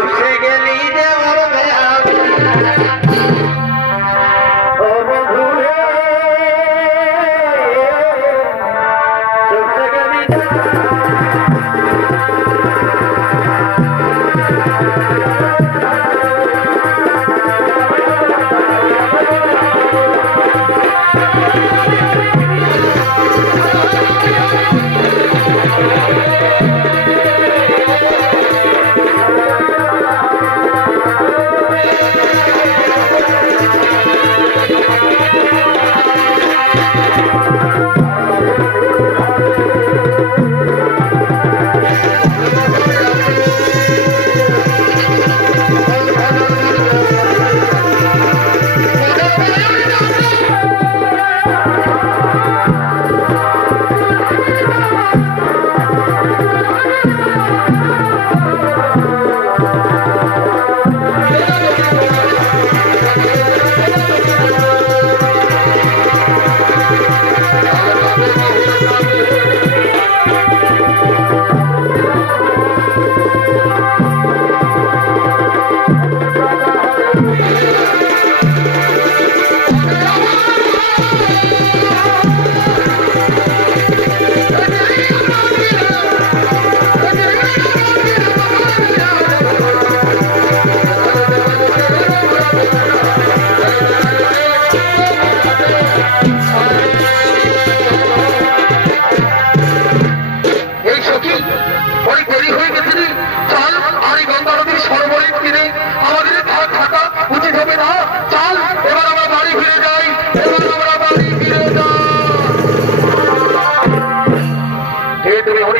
পৌঁছে গেলে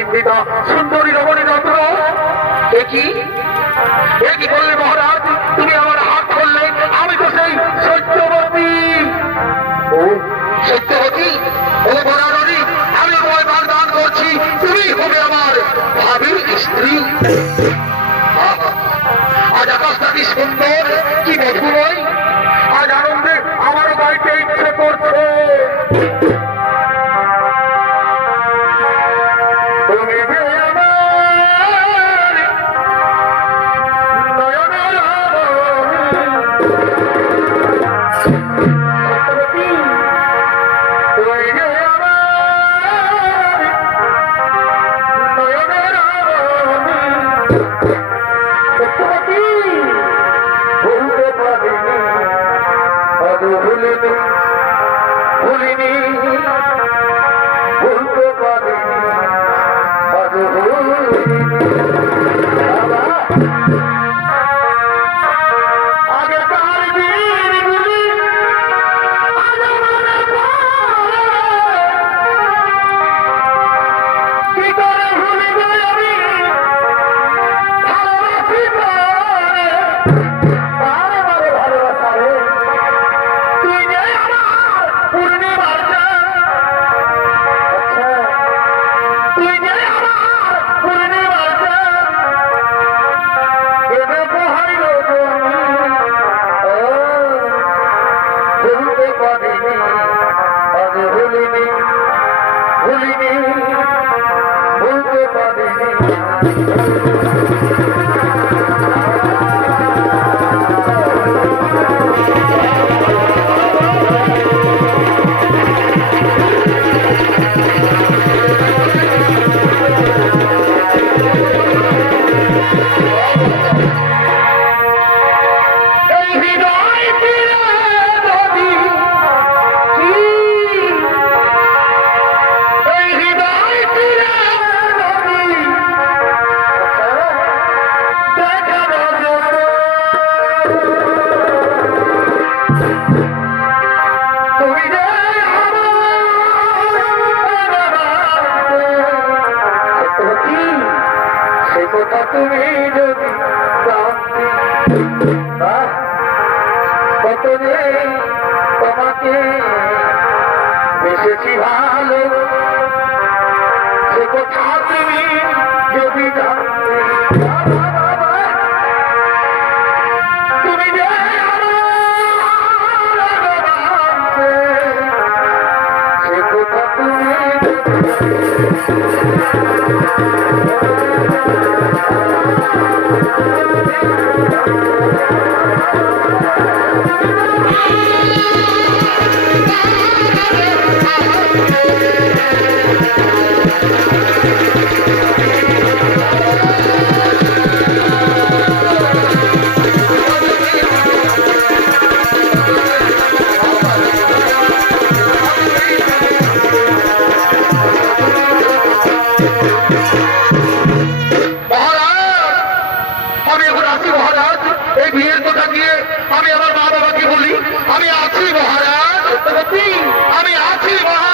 বিবৃত সুন্দরী রমণী রত্ন এ একই বললে মহারাজ? তুমি আমার হাত ধরলে, আমি তো সেই সত্যবতী। ও সত্যবতী? ও বরারণী আমি তোমায় দান করছি, তুমি হবে আমার ভাবি স্ত্রী। ভুলতে পারিনি আদৌ ভুলিনি ভুলিনি ভুলতে পারিনি আদৌ ভুলিনি ভুলিনি ভুলতে পারিনি তুমি যদি জানতে আহ, কত যে তোমাকে বেসেছি ভালো। সে কথা তুমি যদি জানতে আমি আমার মা বাবাকে বলি আমি আছি মহারাজ। আমি আছি মহারাজ।